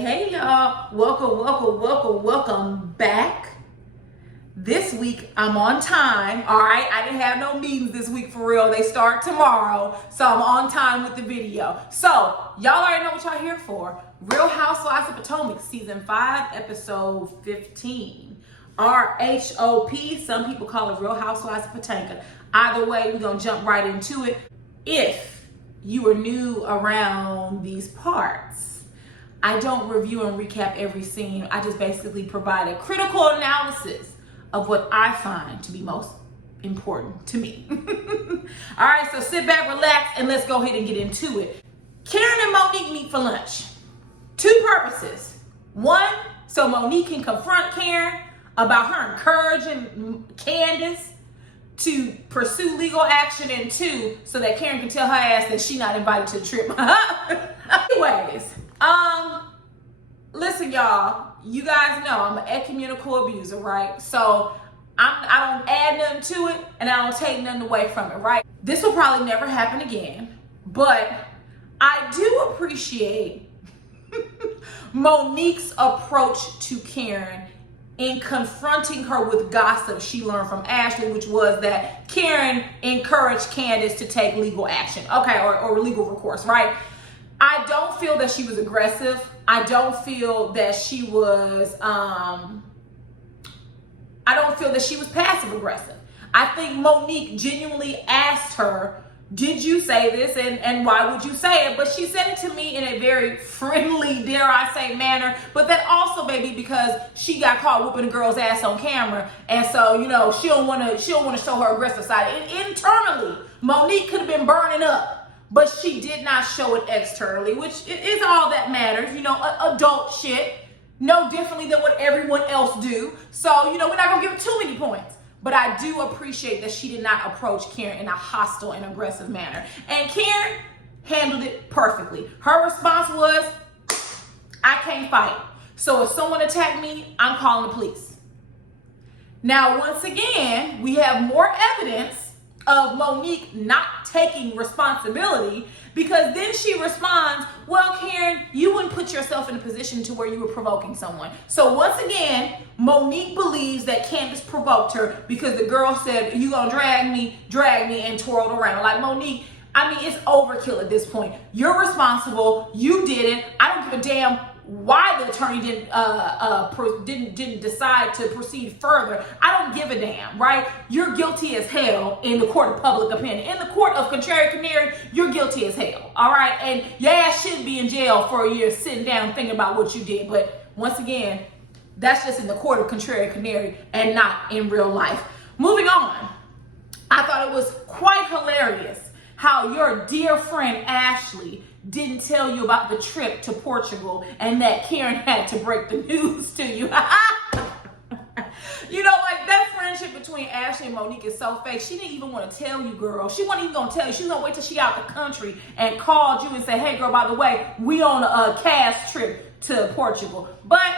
Hey y'all, welcome back. This week I'm on time. All right, I didn't have no meetings this week for real. They start tomorrow, so I'm on time with the video. So y'all already know what y'all here for. Real Housewives of Potomac season 5 episode 15. RHOP, some people call it Real Housewives of Potomac. Either way, we're gonna jump right into it. If you are new around these parts, I don't review and recap every scene. I just basically provide a critical analysis of what I find to be most important to me. All right, so sit back, relax, and let's go ahead and get into it. Karen and Monique meet for lunch. 2 purposes. 1, so Monique can confront Karen about her encouraging Candace to pursue legal action, and 2, so that Karen can tell her ass that she's not invited to the trip. Anyways, listen, y'all, you guys know I'm an excommunicable abuser, right? So I don't add nothing to it and I don't take nothing away from it, right? This will probably never happen again, but I do appreciate Monique's approach to Karen in confronting her with gossip she learned from Ashley, which was that Karen encouraged Candace to take legal action, okay, or legal recourse, right? I don't feel that she was aggressive. I don't feel that she was, passive aggressive. I think Monique genuinely asked her, did you say this and why would you say it? But she said it to me in a very friendly, dare I say, manner. But that also, baby, because she got caught whooping a girl's ass on camera. And so, you know, she don't want to show her aggressive side. And internally, Monique could have been burning up. But she did not show it externally, which is all that matters. You know, adult shit, no differently than what everyone else do. So, you know, we're not going to give it too many points. But I do appreciate that she did not approach Karen in a hostile and aggressive manner. And Karen handled it perfectly. Her response was, I can't fight. So if someone attacked me, I'm calling the police. Now, once again, we have more evidence of Monique not taking responsibility, because then she responds, well, Karen, you wouldn't put yourself in a position to where you were provoking someone. So once again, Monique believes that Candace provoked her because the girl said, you gonna drag me, and twirled around. Like, Monique, I mean, it's overkill at this point. You're responsible, you did it. I don't give a damn why the attorney didn't decide to proceed further. I don't give a damn, right? You're guilty as hell in the court of public opinion. In the court of contrary canary, you're guilty as hell, all right? And your ass should be in jail for a year sitting down thinking about what you did. But once again, that's just in the court of contrary canary and not in real life. Moving on, I thought it was quite hilarious how your dear friend Ashley didn't tell you about the trip to Portugal and that Karen had to break the news to you. You know, like, that friendship between Ashley and Monique is so fake. She didn't even want to tell you, girl. She wasn't even going to tell you. She was going to wait till she out the country and called you and say, hey, girl, by the way, we on a cast trip to Portugal. But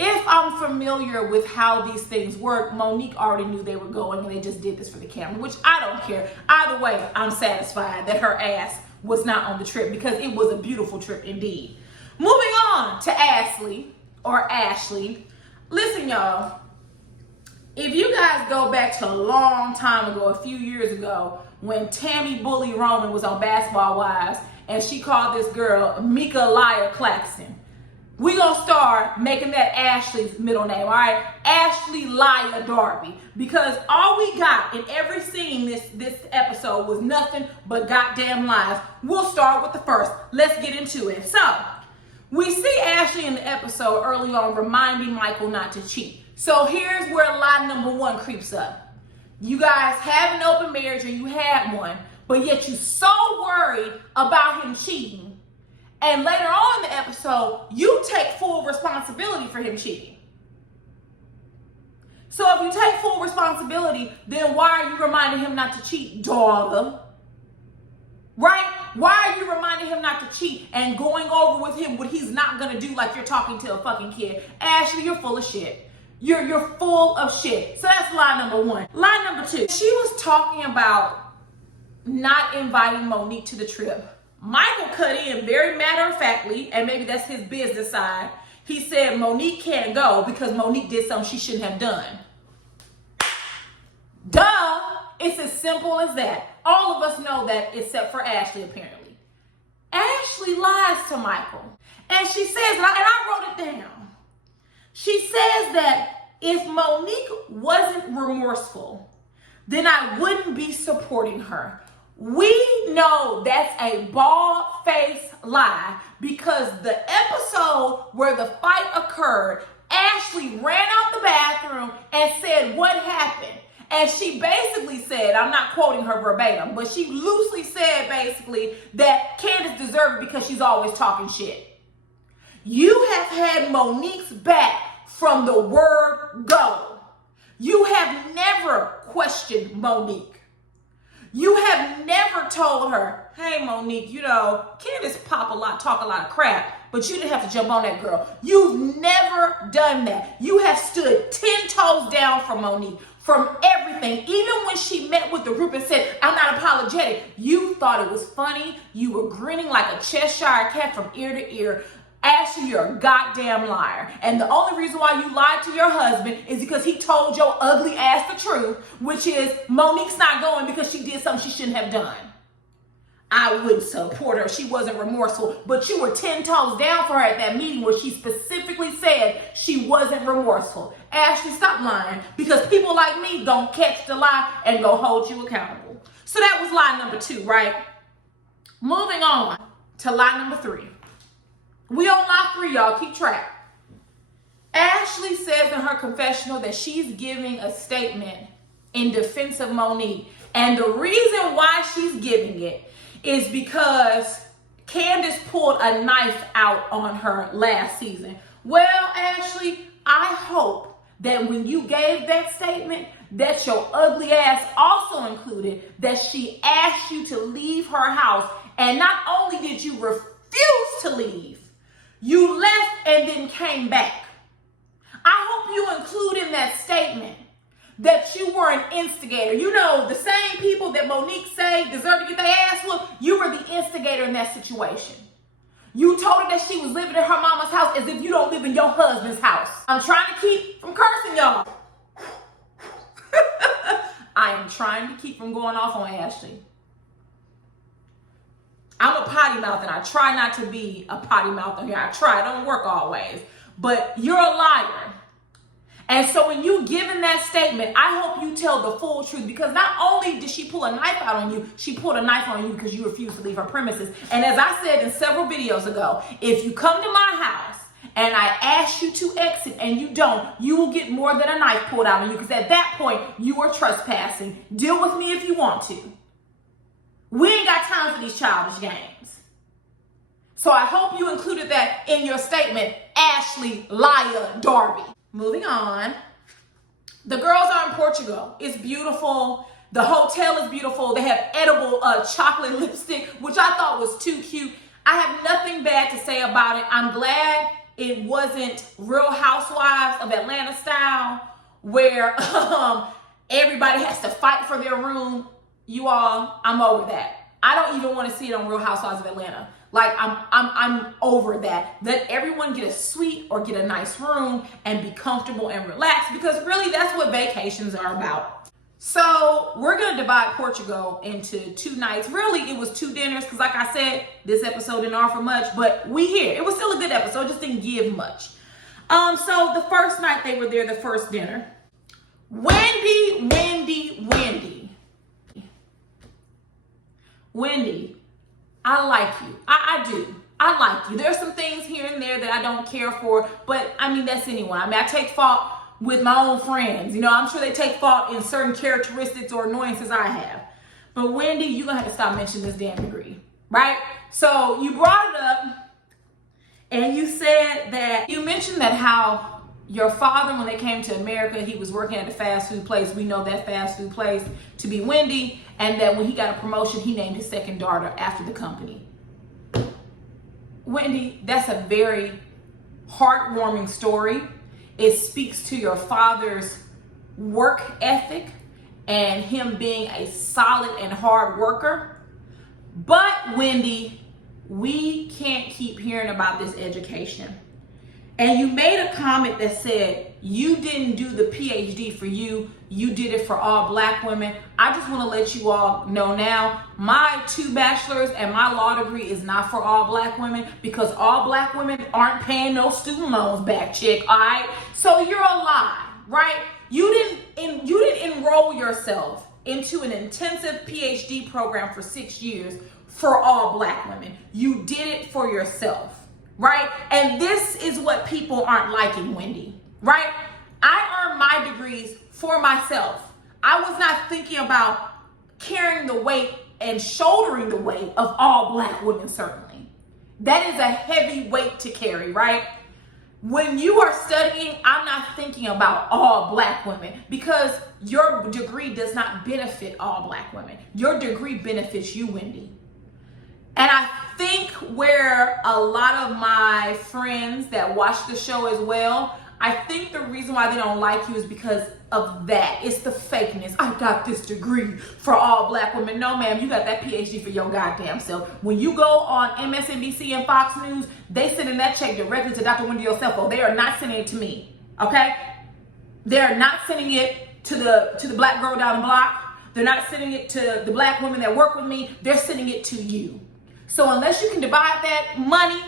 if I'm familiar with how these things work, Monique already knew they were going and they just did this for the camera, which I don't care. Either way, I'm satisfied that her ass was not on the trip, because it was a beautiful trip indeed. Moving on to Ashley. Listen, y'all, if you guys go back to a long time ago, a few years ago, when Tammy Bully Roman was on Basketball Wives and she called this girl Mika Liar Claxton, we gonna start making that Ashley's middle name, all right? Ashley Liar Darby. Because all we got in every scene this episode was nothing but goddamn lies. We'll start with the first. Let's get into it. So, we see Ashley in the episode early on reminding Michael not to cheat. So here's where lie number 1 creeps up. You guys have an open marriage, or you had one, but yet you're so worried about him cheating. And later on in the episode, you take full responsibility for him cheating. So if you take full responsibility, then why are you reminding him not to cheat, daughter? Right? Why are you reminding him not to cheat and going over with him what he's not going to do, like you're talking to a fucking kid? Ashley, you're full of shit. You're full of shit. So that's lie number 1. Lie number 2. She was talking about not inviting Monique to the trip. Michael cut in very matter-of-factly, and maybe that's his business side. He said Monique can't go because Monique did something she shouldn't have done. Duh! It's as simple as that. All of us know that except for Ashley, apparently. Ashley lies to Michael. And she says, and I wrote it down. She says that if Monique wasn't remorseful, then I wouldn't be supporting her. We know that's a bald-faced lie because the episode where the fight occurred, Ashley ran out the bathroom and said, what happened? And she basically said, I'm not quoting her verbatim, but she loosely said basically that Candace deserved it because she's always talking shit. You have had Monique's back from the word go. You have never questioned Monique. You have never told her, hey, Monique, you know, Candace talk a lot of crap, but you didn't have to jump on that girl. You've never done that. You have stood 10 toes down from Monique, from everything. Even when she met with the group and said, I'm not apologetic, you thought it was funny. You were grinning like a Cheshire cat from ear to ear. Ashley, you're a goddamn liar. And the only reason why you lied to your husband is because he told your ugly ass the truth, which is Monique's not going because she did something she shouldn't have done. I wouldn't support her. She wasn't remorseful. But you were 10 toes down for her at that meeting where she specifically said she wasn't remorseful. Ashley, stop lying because people like me don't catch the lie and go hold you accountable. So that was lie number 2, right? Moving on to lie number 3. We on lie 3, y'all. Keep track. Ashley says in her confessional that she's giving a statement in defense of Monique. And the reason why she's giving it is because Candace pulled a knife out on her last season. Well, Ashley, I hope that when you gave that statement, that your ugly ass also included that she asked you to leave her house. And not only did you refuse to leave, you left and then came back. I hope you include in that statement that you were an instigator. You know, the same people that Monique say deserve to get their ass whooped, you were the instigator in that situation. You told her that she was living in her mama's house as if you don't live in your husband's house. I'm trying to keep from cursing y'all. I am trying to keep from going off on Ashley. I'm a potty mouth and I try not to be a potty mouth on here. I try, it don't work always. But you're a liar. And so when you giving that statement, I hope you tell the full truth because not only did she pull a knife out on you, she pulled a knife on you because you refused to leave her premises. And as I said in several videos ago, if you come to my house and I ask you to exit and you don't, you will get more than a knife pulled out on you because at that point, you are trespassing. Deal with me if you want to. We ain't got time for these childish games. So I hope you included that in your statement, Ashley Liar Darby. Moving on. The girls are in Portugal. It's beautiful. The hotel is beautiful. They have edible chocolate lipstick, which I thought was too cute. I have nothing bad to say about it. I'm glad it wasn't Real Housewives of Atlanta style where everybody has to fight for their room. You all, I'm over that. I don't even want to see it on Real Housewives of Atlanta. Like I'm over that. Let everyone get a suite or get a nice room and be comfortable and relaxed because really that's what vacations are about. So we're gonna divide Portugal into 2 nights. Really, it was 2 dinners because like I said, this episode didn't offer much, but we here. It was still a good episode, just didn't give much. So the first night they were there, the first dinner. Wendy, I like you. I do. I like you. There's some things here and there that I don't care for, but I mean, that's anyone. I mean, I take fault with my own friends. You know, I'm sure they take fault in certain characteristics or annoyances I have. But Wendy, you're going to have to stop mentioning this damn degree, right? So you brought it up and you said that, you mentioned that how your father, when they came to America, he was working at a fast food place. We know that fast food place to be Wendy, and that when he got a promotion, he named his second daughter after the company. Wendy, that's a very heartwarming story. It speaks to your father's work ethic and him being a solid and hard worker. But Wendy, we can't keep hearing about this education. And you made a comment that said you didn't do the PhD for you, you did it for all Black women. I just want to let you all know now, my 2 bachelors and my law degree is not for all Black women, because all Black women aren't paying no student loans back, chick, all right? So you're a lie, right? You didn't enroll yourself into an intensive PhD program for 6 years for all Black women. You did it for yourself. Right? And this is what people aren't liking, Wendy, right? I earned my degrees for myself. I was not thinking about carrying the weight and shouldering the weight of all Black women, certainly. That is a heavy weight to carry, right? When you are studying, I'm not thinking about all Black women, because your degree does not benefit all Black women. Your degree benefits you, Wendy. And I think where a lot of my friends that watch the show as well, I think the reason why they don't like you is because of that. It's the fakeness. I got this degree for all Black women. No, ma'am, you got that PhD for your goddamn self. When you go on MSNBC and Fox News, they sending that check directly to Dr. Wendy Osefo. They are not sending it to me, okay? They're not sending it to the Black girl down the block. They're not sending it to the Black women that work with me. They're sending it to you. So unless you can divide that money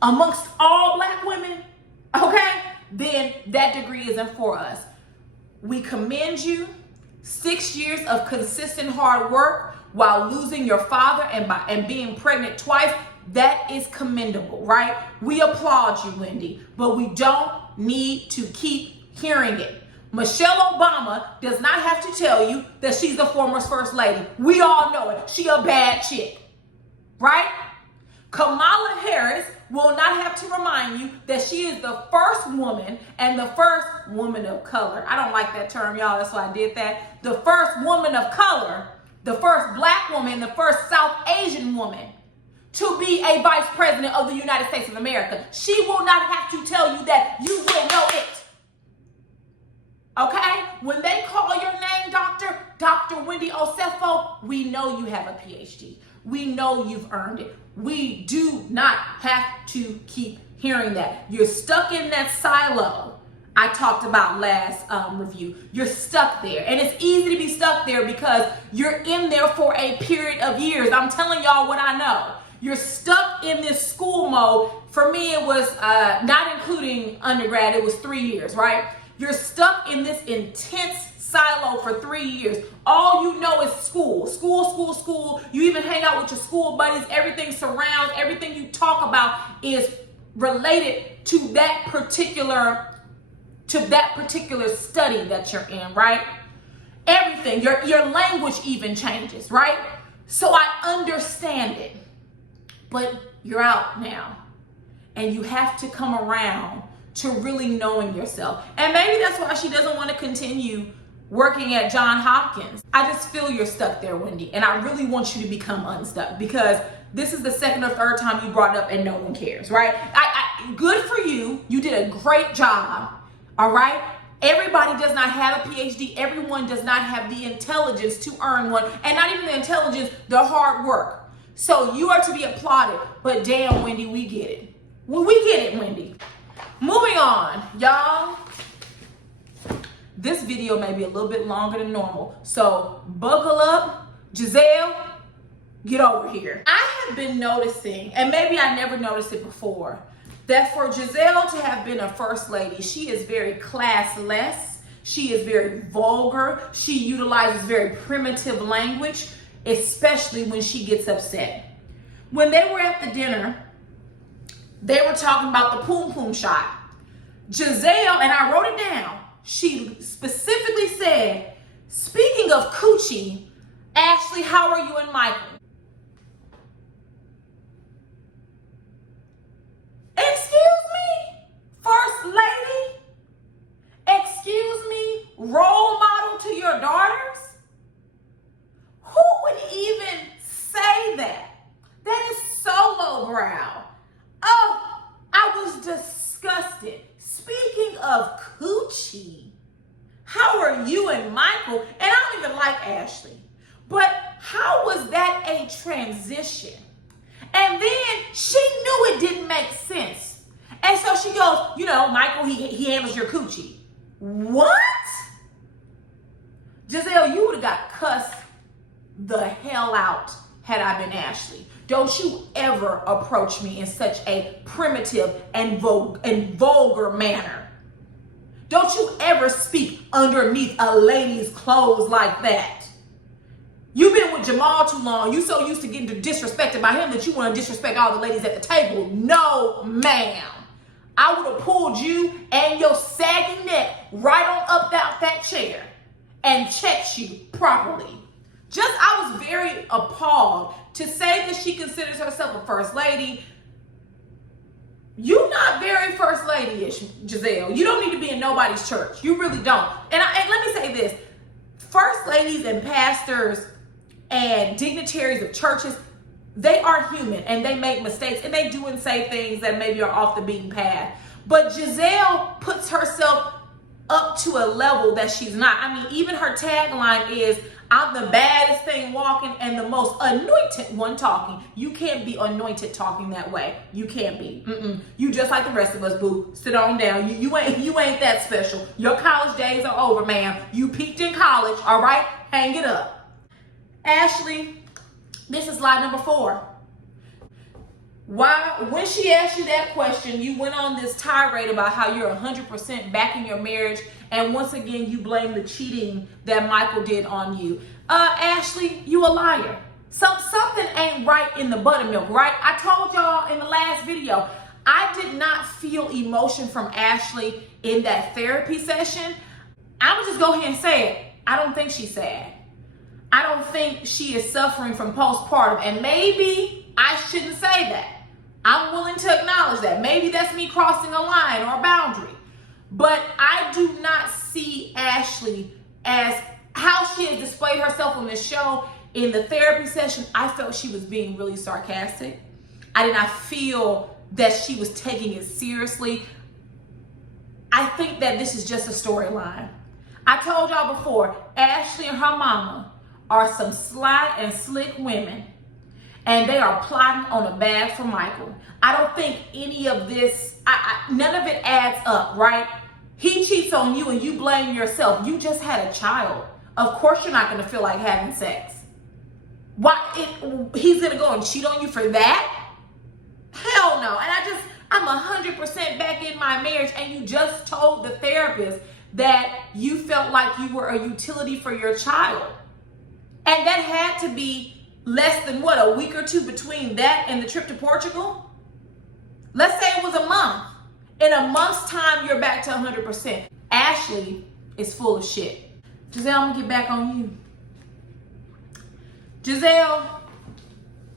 amongst all Black women, okay, then that degree isn't for us. We commend you. 6 years of consistent hard work while losing your father and being pregnant twice. That is commendable, right? We applaud you, Wendy, but we don't need to keep hearing it. Michelle Obama does not have to tell you that she's the former first lady. We all know it. She a bad chick. Right? Kamala Harris will not have to remind you that she is the first woman and the first woman of color. I don't like that term, y'all. That's why I did that. The first woman of color, the first Black woman, the first South Asian woman to be a vice president of the United States of America. She will not have to tell you that. You will know it. Okay? When they call your name, Dr. Wendy Osefo, we know you have a PhD. We know you've earned it. We do not have to keep hearing that. You're stuck in that silo I talked about last review. You're stuck there. And it's easy to be stuck there because you're in there for a period of years. I'm telling y'all what I know. You're stuck in this school mode. For me, it was not including undergrad. It was 3 years, right? You're stuck in this intense silo for 3 years. All you know is school, school, school, school. You even hang out with your school buddies. Everything surrounds, everything you talk about is related to that particular study that you're in, right? Everything, your language even changes, right? So I understand it, but you're out now and you have to come around to really knowing yourself. And maybe that's why she doesn't want to continue working at Johns Hopkins. I just feel you're stuck there, Wendy, and I really want you to become unstuck, because this is the second or third time you brought it up and no one cares, right? Good for you. You did a great job, all right? Everybody does not have a PhD. Everyone does not have the intelligence to earn one, and not even the intelligence, the hard work. So you are to be applauded, but damn, Wendy, we get it. Well, we get it, Wendy. Moving on, y'all. This video may be a little bit longer than normal, so buckle up. Giselle, get over here. I have been noticing, and maybe I never noticed it before, that for Giselle to have been a first lady, she is very classless. She is very vulgar. She utilizes very primitive language, especially when she gets upset. When they were at the dinner, they were talking about the poom poom shot. Giselle, and I wrote it down, she specifically said, speaking of coochie, Ashley, how are you and Michael? Excuse me, First Lady? Excuse me, role model to your daughters? Who would even say that? That is so lowbrow. Oh, I was disgusted. Speaking of coochie, how are you and Michael? And I don't even like Ashley, but how was that a transition? And And then she knew it didn't make sense. And so she goes, you know, Michael, he handles your coochie. What? Giselle, you would have got cussed the hell out had I been Ashley. Don't you ever approach me in such a primitive and vulgar manner. Don't you ever speak underneath a lady's clothes like that. You've been with Jamal too long. You so used to getting disrespected by him that you want to disrespect all the ladies at the table. No, ma'am. I would have pulled you and your saggy neck right on up out that chair and checked you properly. I was very appalled to say that she considers herself a first lady. You're not very first lady-ish, Giselle. You don't need to be in nobody's church. You really don't. And let me say this. First ladies and pastors and dignitaries of churches, they are human and they make mistakes and they do and say things that maybe are off the beaten path. But Giselle puts herself up to a level that she's not. I mean, even her tagline is, I'm the baddest thing walking and the most anointed one talking. You can't be anointed talking that way. You can't be. You just like the rest of us, boo. Sit on down. You ain't that special. Your college days are over, ma'am. You peaked in college, all right? Hang it up. Ashley, this is lie number 4. When she asked you that question, you went on this tirade about how you're 100% back in your marriage, and once again, you blame the cheating that Michael did on you. Ashley, you a liar. Something ain't right in the buttermilk, right? I told y'all in the last video, I did not feel emotion from Ashley in that therapy session. I'm gonna just go ahead and say it. I don't think she's sad. I don't think she is suffering from postpartum, and maybe I shouldn't say that. I'm willing to acknowledge that. Maybe that's me crossing a line or a boundary. But I do not see Ashley as how she has displayed herself on this show. In the therapy session, I felt she was being really sarcastic. I did not feel that she was taking it seriously. I think that this is just a storyline. I told y'all before, Ashley and her mama are some sly and slick women, and they are plotting on a bag for Michael. I don't think any of this, none of it adds up, right? He cheats on you and you blame yourself. You just had a child. Of course you're not going to feel like having sex. He's going to go and cheat on you for that? Hell no. And I'm 100% back in my marriage, and you just told the therapist that you felt like you were a utility for your child. And that had to be less than a week or 2 between that and the trip to Portugal? Let's say it was a month. In a month's time, you're back to 100%. Ashley is full of shit. Giselle, I'm gonna get back on you. Giselle,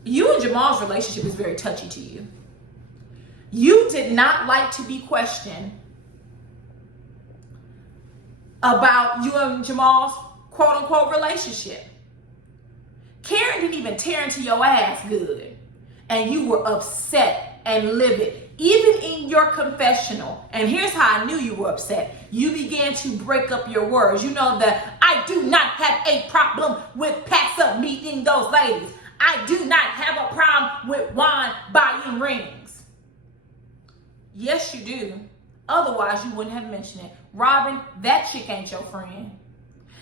you and Jamal's relationship is very touchy to you. You did not like to be questioned about you and Jamal's quote-unquote relationship. Karen didn't even tear into your ass good, and you were upset and livid. Even in your confessional, and here's how I knew you were upset. You began to break up your words. You know that I do not have a problem with pass up meeting those ladies. I do not have a problem with Juan buying rings. Yes, you do. Otherwise, you wouldn't have mentioned it. Robin, that chick ain't your friend.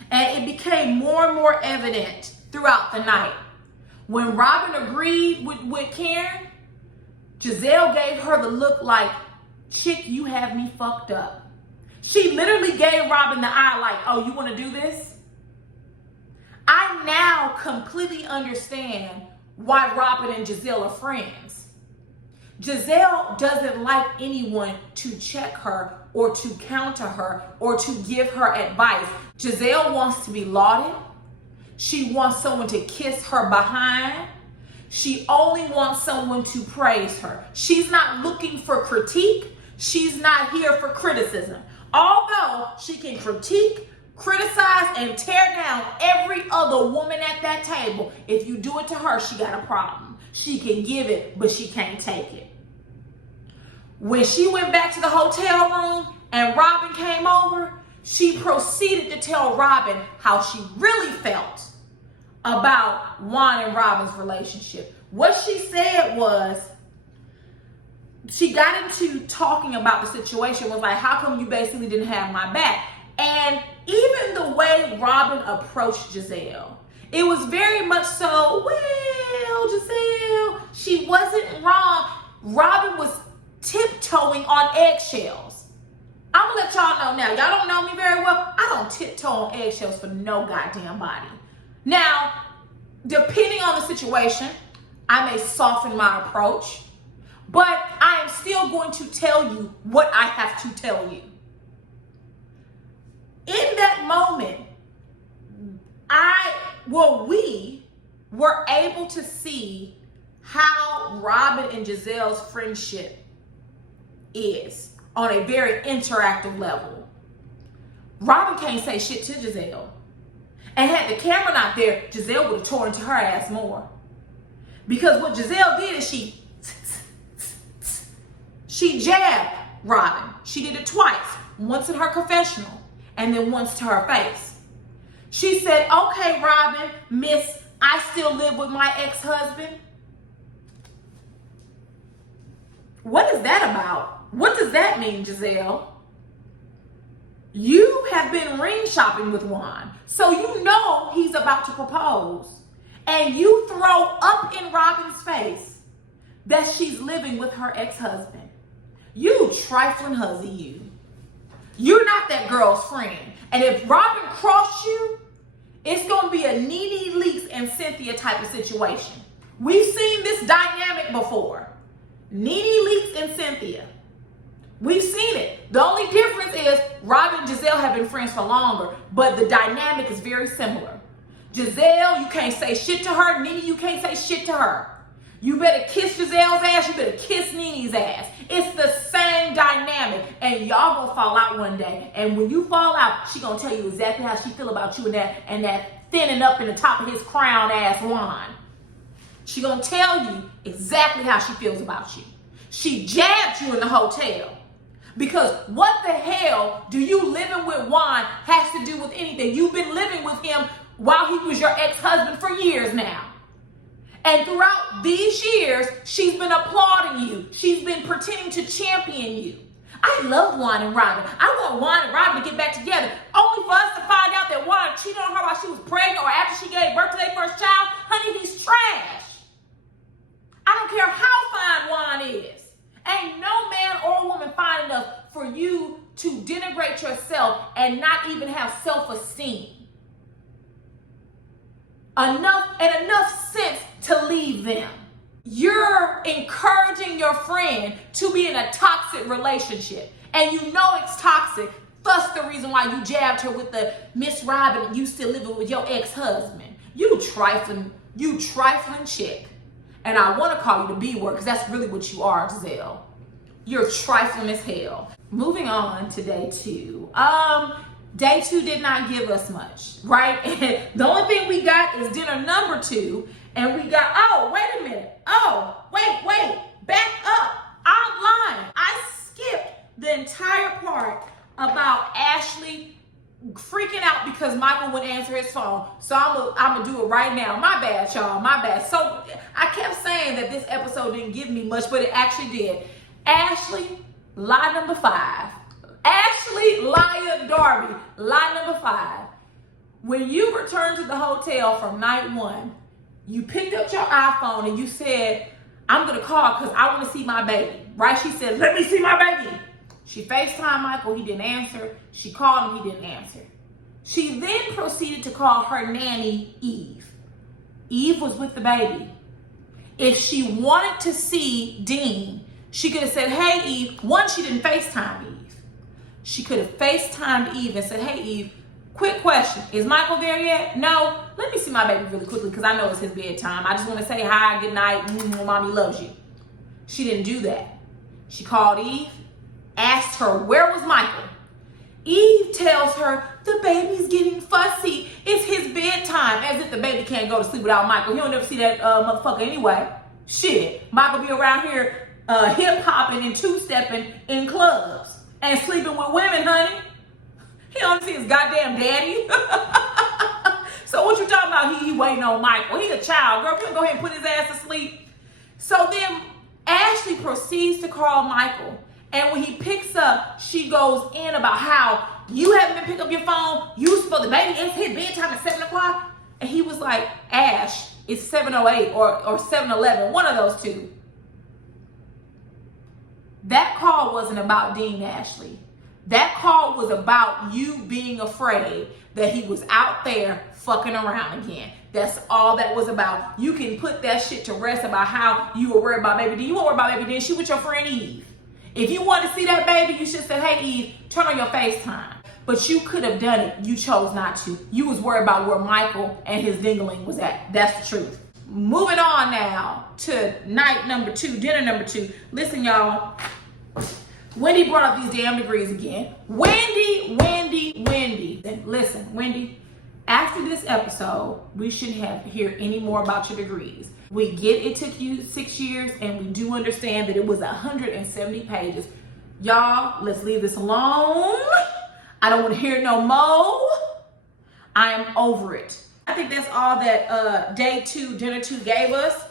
And it became more and more evident throughout the night. When Robin agreed with Karen, Giselle gave her the look like, chick, you have me fucked up. She literally gave Robin the eye like, oh, you want to do this? I now completely understand why Robin and Giselle are friends. Giselle doesn't like anyone to check her or to counter her or to give her advice. Giselle wants to be lauded. She wants someone to kiss her behind. She only wants someone to praise her. She's not looking for critique. She's not here for criticism. Although she can critique, criticize, and tear down every other woman at that table, if you do it to her, she got a problem. She can give it, but she can't take it. When she went back to the hotel room and Robin came over, she proceeded to tell Robin how she really felt about Juan and Robin's relationship. What she said was, she got into talking about the situation, was like, how come you basically didn't have my back? And even the way Robin approached Giselle, it was very much so, well, Giselle, she wasn't wrong. Robin was tiptoeing on eggshells. I'm gonna let y'all know now. Y'all don't know me very well. I don't tiptoe on eggshells for no goddamn body. Now, depending on the situation, I may soften my approach, but I am still going to tell you what I have to tell you. In that moment, we were able to see how Robin and Giselle's friendship is on a very interactive level. Robin can't say shit to Giselle. And had the camera not there, Giselle would have torn into her ass more. Because what Giselle did is she jabbed Robin. She did it twice. Once in her confessional and then once to her face. She said, okay, Robin, miss, I still live with my ex-husband. What is that about? What does that mean, Giselle? You have been ring shopping with Juan, so you know he's about to propose. And you throw up in Robin's face that she's living with her ex-husband. You trifling hussy, you. You're not that girl's friend. And if Robin crossed you, it's going to be a Nene Leakes and Cynthia type of situation. We've seen this dynamic before. Nene Leakes and Cynthia. We've seen it. The only difference is Robin and Giselle have been friends for longer, but the dynamic is very similar. Giselle, you can't say shit to her. Nene, you can't say shit to her. You better kiss Giselle's ass. You better kiss Nene's ass. It's the same dynamic. And y'all gonna fall out one day. And when you fall out, she gonna tell you exactly how she feel about you and that thinning up in the top of his crown ass wine. She gonna tell you exactly how she feels about you. She jabbed you in the hotel. Because what the hell do you living with Juan has to do with anything? You've been living with him while he was your ex-husband for years now. And throughout these years, she's been applauding you. She's been pretending to champion you. I love Juan and Robin. I want Juan and Robin to get back together, only for us to find out that Juan cheated on her while she was pregnant or after she gave birth to their first child. Honey, he's trash. I don't care how fine Juan is. Ain't no man or woman fine enough for you to denigrate yourself and not even have self-esteem. Enough sense to leave them. You're encouraging your friend to be in a toxic relationship, and you know it's toxic. Thus the reason why you jabbed her with the Miss Robin, you still living with your ex-husband. You trifling chick. And I want to call you the B word because that's really what you are, Giselle. You're trifling as hell. Moving on to day 2. Day 2 did not give us much, right? The only thing we got is dinner number 2. And we got, oh, wait a minute. Oh, wait, back up. I'm lying. I skipped the entire part about Ashley freaking out because Michael wouldn't answer his phone. So I'm gonna do it right now. My bad, y'all, my bad. So I kept saying that this episode didn't give me much, but it actually did. Ashley, lie number 5. Ashley, liar, Darby, lie number 5. When you returned to the hotel from night 1, you picked up your iPhone and you said, I'm gonna call because I want to see my baby, right? She said, let me see my baby. She FaceTimed Michael, he didn't answer. She called him, he didn't answer. She then proceeded to call her nanny, Eve. Eve was with the baby. If she wanted to see Dean, she could have said, hey, Eve. One, she didn't FaceTime Eve. She could have FaceTimed Eve and said, hey, Eve, quick question. Is Michael there yet? No. Let me see my baby really quickly because I know it's his bedtime. I just want to say hi, good night, mommy loves you. She didn't do that. She called Eve, asked her, where was Michael? Eve tells her, the baby's getting fussy. It's his bedtime. As if the baby can't go to sleep without Michael. He don't never see that motherfucker anyway. Shit. Michael be around here hip-hopping and two-stepping in clubs and sleeping with women, honey. He don't see his goddamn daddy. So what you talking about? He waiting on Michael. He a child. Girl, can go ahead and put his ass to sleep. So then Ashley proceeds to call Michael. And when he picks up, she goes in about how you haven't been picking up your phone. You supposed to, baby, it's his bedtime at 7 o'clock. And he was like, Ash, it's 7:08 or 7:11, one of those two. That call wasn't about Dean Ashley. That call was about you being afraid that he was out there fucking around again. That's all that was about. You can put that shit to rest about how you were worried about baby D. You weren't worried about baby D. She with your friend Eve. If you want to see that baby, you should say, hey Eve, turn on your FaceTime. But you could have done it. You chose not to. You was worried about where Michael and his dingling was at. That's the truth. Moving on now to night number 2, dinner number 2. Listen, y'all. Wendy brought up these damn degrees again. Wendy. And listen, Wendy, after this episode, we shouldn't hear any more about your degrees. We get it took you 6 years, and we do understand that it was 170 pages. Y'all, let's leave this alone. I don't want to hear no more. I am over it. I think that's all that day 2, dinner 2 gave us.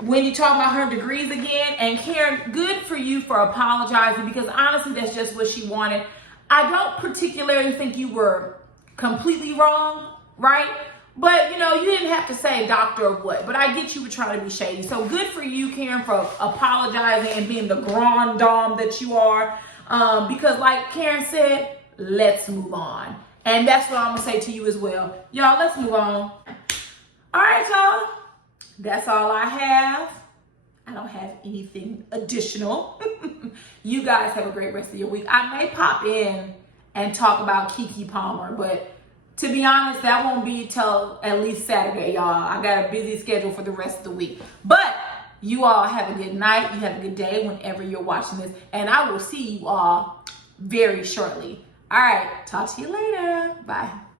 Wendy talking about her degrees again, and Karen, good for you for apologizing, because honestly, that's just what she wanted. I don't particularly think you were completely wrong, right? But, you know, you didn't have to say doctor or what, but I get you were trying to be shady. So good for you, Karen, for apologizing and being the grand dame that you are. Because like Karen said, let's move on. And that's what I'm going to say to you as well. Y'all, let's move on. All right, y'all. That's all I have. I don't have anything additional. You guys have a great rest of your week. I may pop in and talk about Keke Palmer, but to be honest, that won't be till at least Saturday, y'all. I got a busy schedule for the rest of the week. But you all have a good night. You have a good day whenever you're watching this. And I will see you all very shortly. All right. Talk to you later. Bye.